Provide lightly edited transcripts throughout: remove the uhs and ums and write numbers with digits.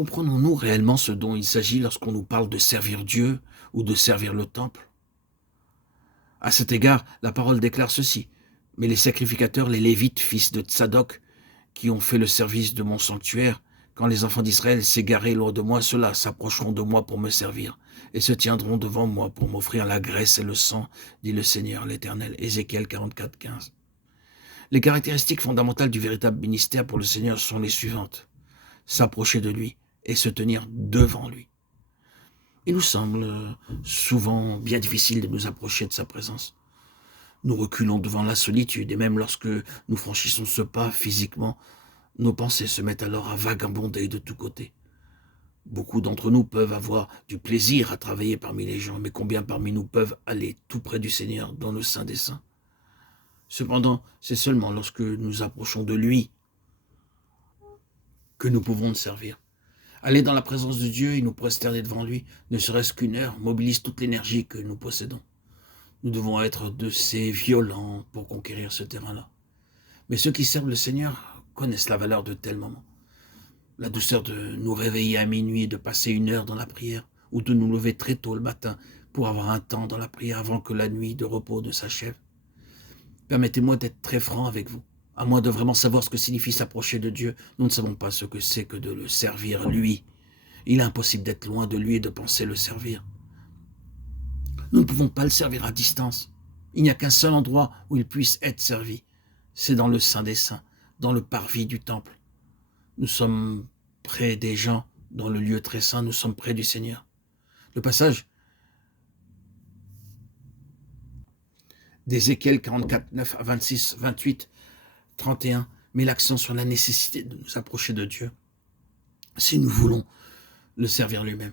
Comprenons-nous réellement ce dont il s'agit lorsqu'on nous parle de servir Dieu ou de servir le temple? À cet égard, la parole déclare ceci: Mais les sacrificateurs, les Lévites, fils de Tsadok, qui ont fait le service de mon sanctuaire, quand les enfants d'Israël s'égaraient loin de moi, ceux-là s'approcheront de moi pour me servir, et se tiendront devant moi pour m'offrir la graisse et le sang, dit le Seigneur l'Éternel. Ézéchiel 44, 15. Les caractéristiques fondamentales du véritable ministère pour le Seigneur sont les suivantes: s'approcher de lui et se tenir devant lui. Il nous semble souvent bien difficile de nous approcher de sa présence. Nous reculons devant la solitude, et même lorsque nous franchissons ce pas physiquement, nos pensées se mettent alors à vagabonder de tous côtés. Beaucoup d'entre nous peuvent avoir du plaisir à travailler parmi les gens, mais combien parmi nous peuvent aller tout près du Seigneur dans le Saint des Saints? Cependant, c'est seulement lorsque nous approchons de lui que nous pouvons le servir. Aller dans la présence de Dieu et nous prosterner devant lui, ne serait-ce qu'une heure, mobilise toute l'énergie que nous possédons. Nous devons être de ces violents pour conquérir ce terrain-là. Mais ceux qui servent le Seigneur connaissent la valeur de tels moments. La douceur de nous réveiller à minuit et de passer une heure dans la prière, ou de nous lever très tôt le matin pour avoir un temps dans la prière avant que la nuit de repos ne s'achève. Permettez-moi d'être très franc avec vous. À moins de vraiment savoir ce que signifie s'approcher de Dieu, nous ne savons pas ce que c'est que de le servir lui. Il est impossible d'être loin de lui et de penser le servir. Nous ne pouvons pas le servir à distance. Il n'y a qu'un seul endroit où il puisse être servi. C'est dans le Saint des Saints, dans le parvis du temple. Nous sommes près des gens, dans le lieu très saint, nous sommes près du Seigneur. Le passage d'Ézéchiel 44, 9 à 26, 28, 31 met l'accent sur la nécessité de nous approcher de Dieu si nous voulons le servir lui-même.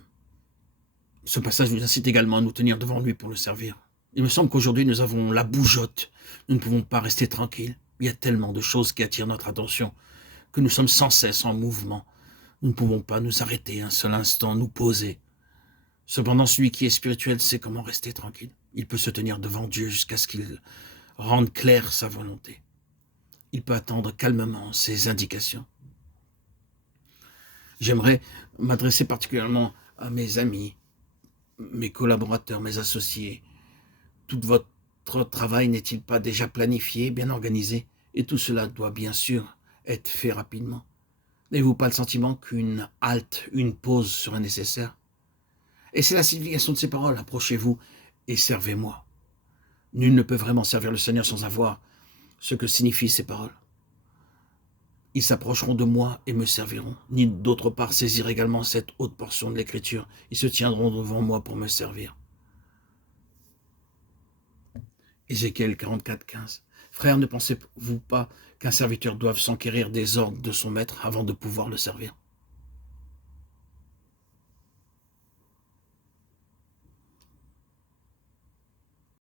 Ce passage nous incite également à nous tenir devant lui pour le servir. Il me semble qu'aujourd'hui nous avons la bougeotte. Nous ne pouvons pas rester tranquilles. Il y a tellement de choses qui attirent notre attention que nous sommes sans cesse en mouvement. Nous ne pouvons pas nous arrêter un seul instant, nous poser. Cependant, celui qui est spirituel sait comment rester tranquille. Il peut se tenir devant Dieu jusqu'à ce qu'il rende claire sa volonté. Il peut attendre calmement ses indications. J'aimerais m'adresser particulièrement à mes amis, mes collaborateurs, mes associés. Tout votre travail n'est-il pas déjà planifié, bien organisé? Et tout cela doit bien sûr être fait rapidement. N'avez-vous pas le sentiment qu'une halte, une pause serait nécessaire? Et c'est la signification de ces paroles: approchez-vous et servez-moi. Nul ne peut vraiment servir le Seigneur sans avoir ce que signifient ces paroles. Ils s'approcheront de moi et me serviront. Ni d'autre part saisir également cette haute portion de l'Écriture. Ils se tiendront devant moi pour me servir. Ézéchiel 44, 15. Frères, ne pensez-vous pas qu'un serviteur doive s'enquérir des ordres de son maître avant de pouvoir le servir?